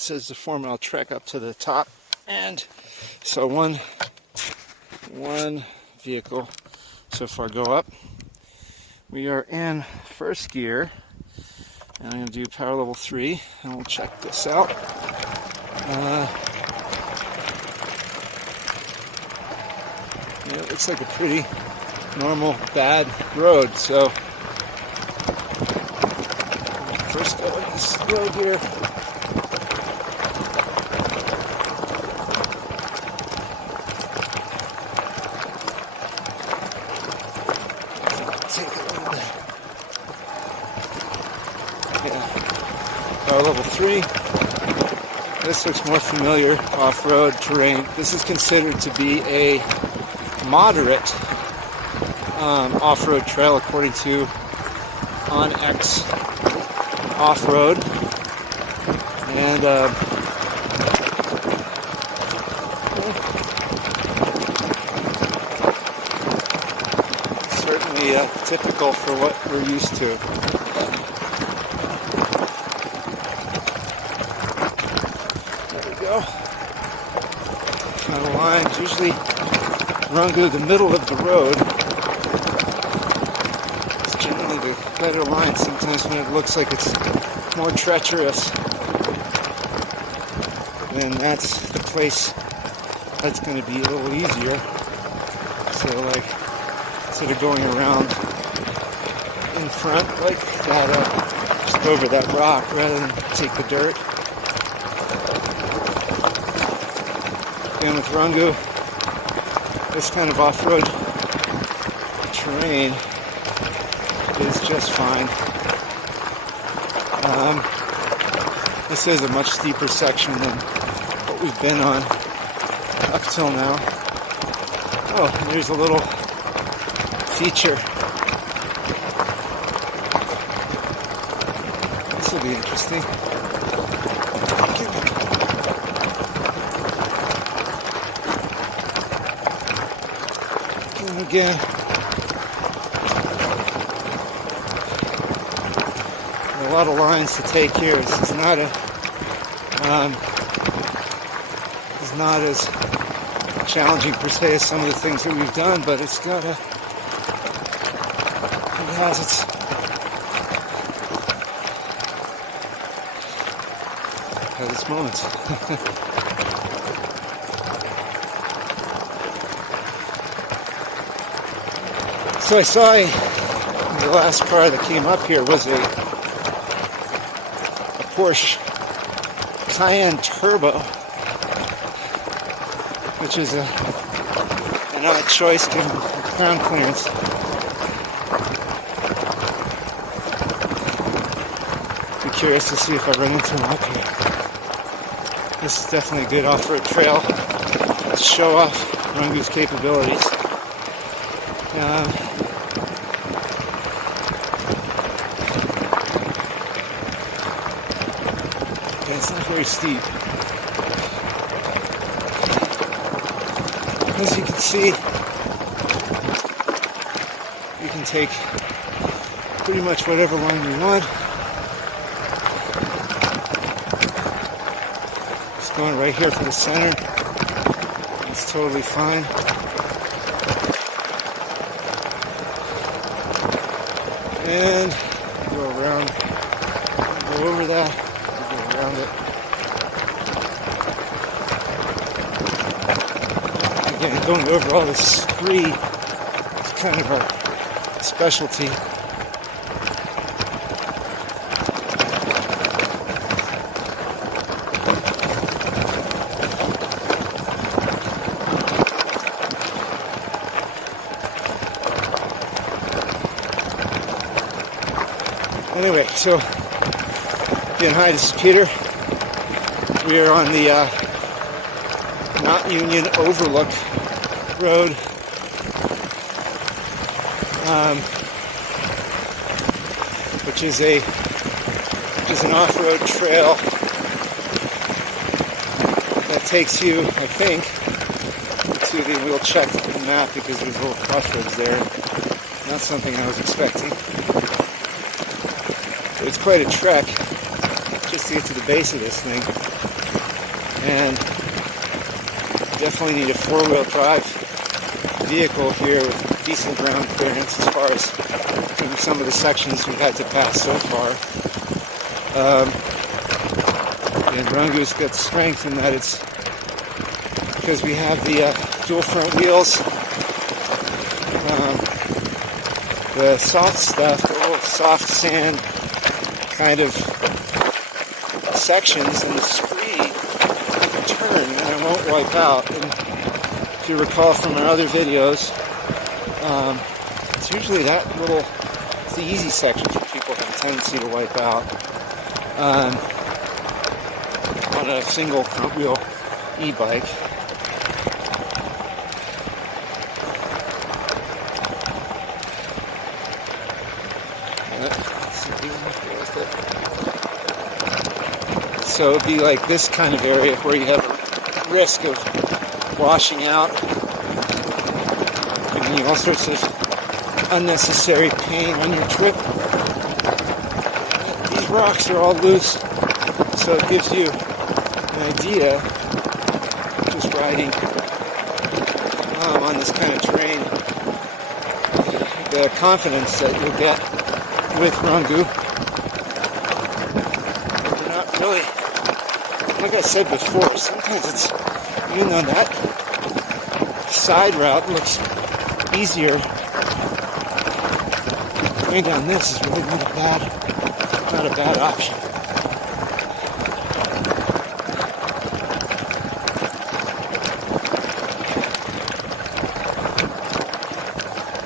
says the 4-mile trek up to the top, and so one vehicle so far go up. We are in first gear, and I'm going to do power level 3, and we'll check this out. It looks like a pretty normal, bad road, so first go on this road here. Take a little bit. Yeah, power level 3. This looks more familiar, off-road terrain. This is considered to be a moderate off-road trail according to OnX Off-Road, and certainly typical for what we're used to. There we go. Kind of lines. Usually Rungu, the middle of the road, is generally the better line. Sometimes when it looks like it's more treacherous, then that's the place that's going to be a little easier. So like, instead of going around in front like that, just go over that rock rather than take the dirt. Again with Rungu, this kind of off-road terrain is just fine. This is a much steeper section than what we've been on up till now. Oh, and there's a little feature. This will be interesting. Again, a lot of lines to take here. This is not as challenging per se as some of the things that we've done, but it has its moments. So I saw the last car that came up here was a Porsche Cayenne Turbo, which is an odd choice given the ground clearance. Be curious to see if I run into him up here. This is definitely a good off-road trail to show off Rungu's capabilities. It's not very steep. As you can see, you can take pretty much whatever line you want. Just going right here for the center. It's totally fine. And go around, go over that. Around it. Again, going over all this scree is kind of our specialty. Anyway, so again, hi, this is Peter. We are on the Mount Union Overlook Road. Which is an off-road trail that takes you, I think, to the, we'll check the map because there's a little crossroads there. Not something I was expecting. But it's quite a trek just to get to the base of this thing. and definitely need a four-wheel drive vehicle here with decent ground clearance as far as in some of the sections we've had to pass so far. And Rungu's got strength in that it's because we have the dual front wheels, the soft stuff, the little soft sand kind of sections, and the screed turn and it won't wipe out. And if you recall from our other videos, it's usually that little, it's the easy sections where people have a tendency to wipe out on a single front wheel e-bike. So it'd be like this kind of area where you have a risk of washing out, giving you all sorts of unnecessary pain on your trip. These rocks are all loose, so it gives you an idea, just riding on this kind of terrain, the confidence that you'll get with Rungu. They're not really, like I said before, sometimes it's, even though that side route looks easier, going down this is really not a bad option.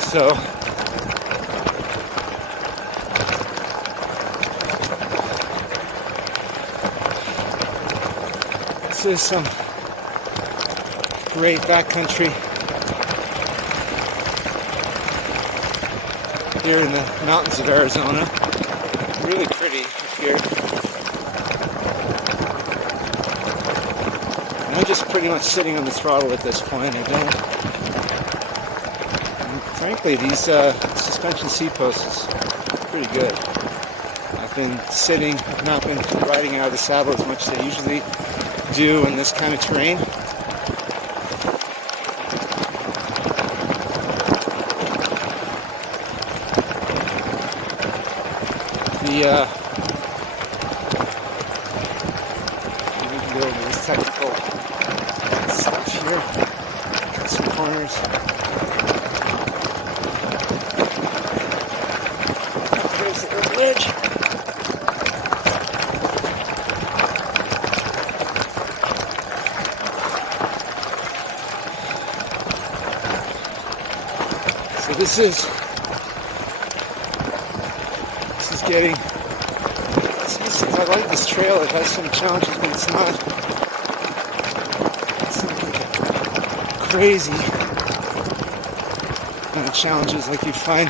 So this is some great backcountry here in the mountains of Arizona. Really pretty here. And I'm just pretty much sitting on the throttle at this point. I don't. And frankly, these suspension seat posts is pretty good. I've been sitting. I've not been riding out of the saddle as much as I usually do in this kind of terrain. We can go over this technical stuff here. Got some corners. There's the ledge. So this is getting, I like this trail. It has some challenges, but it's not crazy challenges like you'd find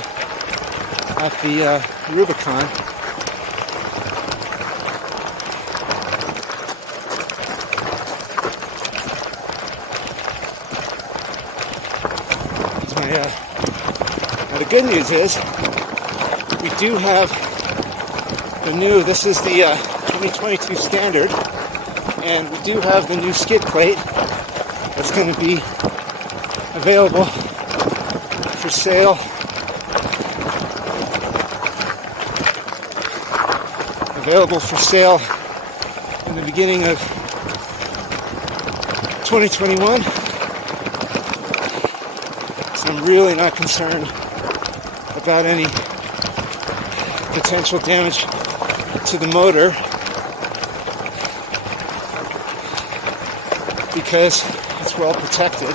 at the Rubicon. Now the good news is we do have the new, this is the 2022 Standard, and we do have the new skid plate that's going to be available for sale. Available for sale in the beginning of 2021. So I'm really not concerned about any potential damage to the motor because it's well protected.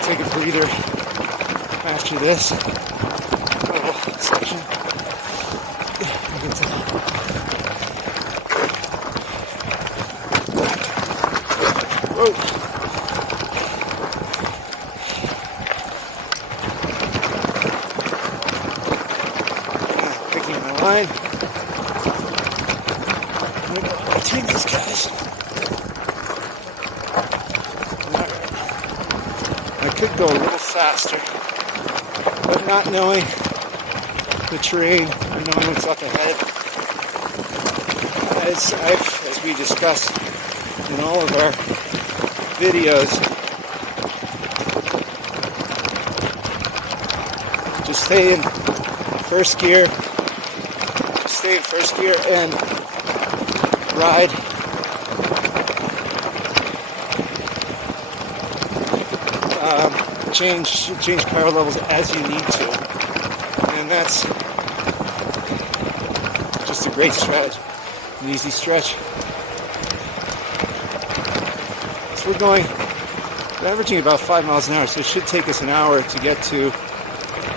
Take a breather after this little section. Whoa. using my line. I'll take these guys. I could go a little faster, but not knowing the terrain and knowing what's up ahead, as we discussed in all of our videos, just stay in first gear and ride change power levels as you need to, and that's just a great strategy, an easy stretch. So we're averaging about 5 miles an hour, so it should take us an hour to get to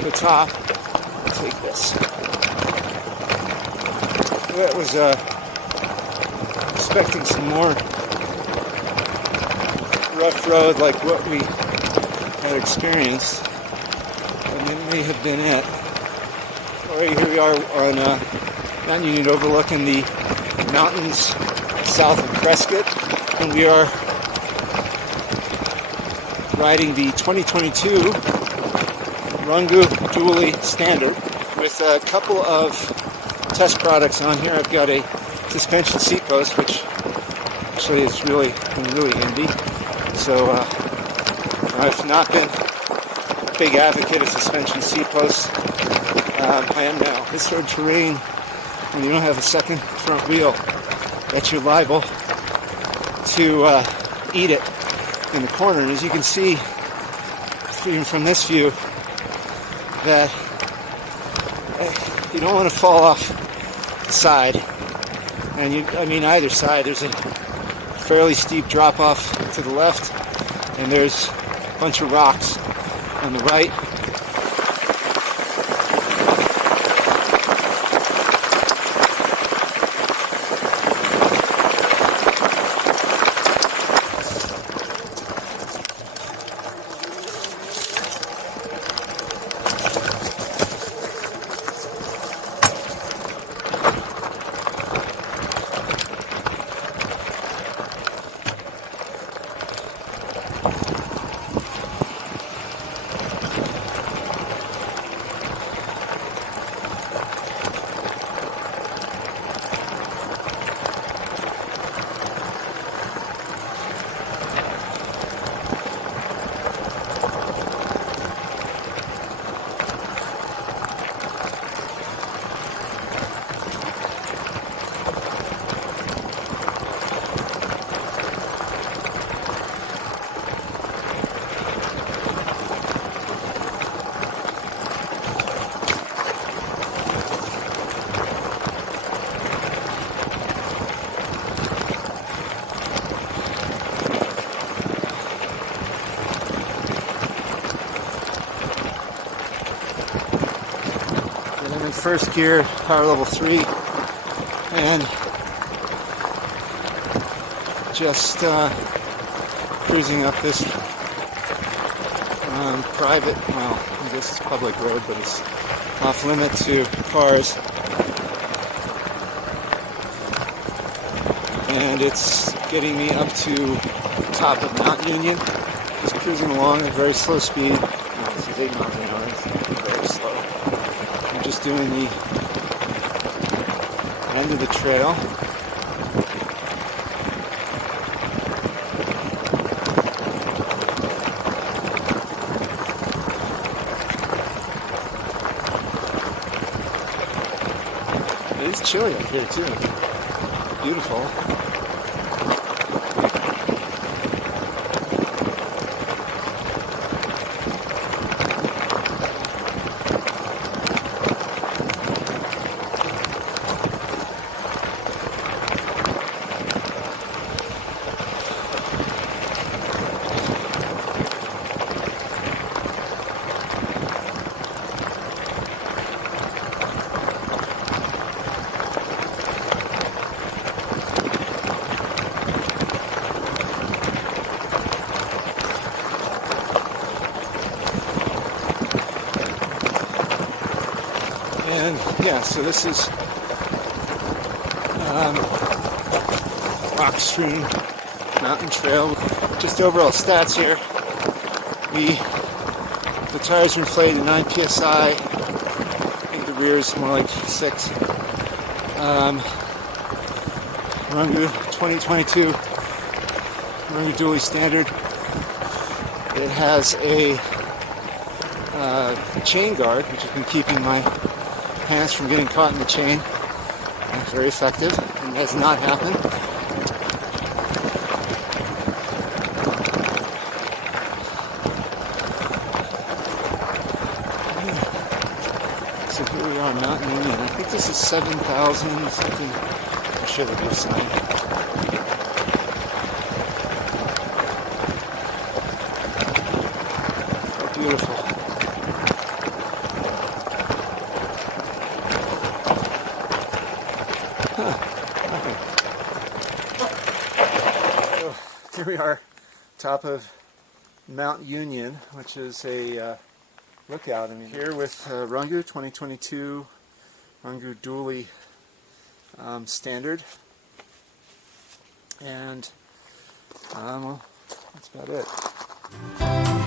the top. I'll take this. That was expecting some more rough road like what we had experienced, and it may have been it. Alright, here we are on Mount Union overlooking the mountains south of Prescott, and we are riding the 2022 Rungu Dualie Standard with a couple of test products on here. I've got a suspension seat post, which actually is really handy. So I've not been a big advocate of suspension seat posts. I am now. This sort of terrain, when you don't have a second front wheel, that you're liable to eat it in the corner. And as you can see, even from this view, that you don't want to fall off the side. And either side. There's a fairly steep drop off to the left, and there's a bunch of rocks on the right. First gear, power level 3, and just cruising up this private, well, I guess it's public road, but it's off limit to cars, and it's getting me up to the top of Mount Union. Just cruising along at a very slow speed. This is 8 miles an hour, it's very slow. Just doing the end of the trail. It is chilly up here too. Beautiful. yeah, so this is rock strewn mountain trail. Just overall stats here. The tires are inflated to 9 psi. I think the rear is more like 6. Rungu 2022 Rungu Dualie Standard. It has a chain guard, which has been keeping my hands from getting caught in the chain. Very effective, and has not happened. So here we are, Mountain Union. I think this is 7,000 something. I'm sure there'll be a sign. Oh, beautiful. Here we are, top of Mount Union, which is a lookout. I mean, here with Rungu 2022 Rungu Dualie Standard, and well, that's about it.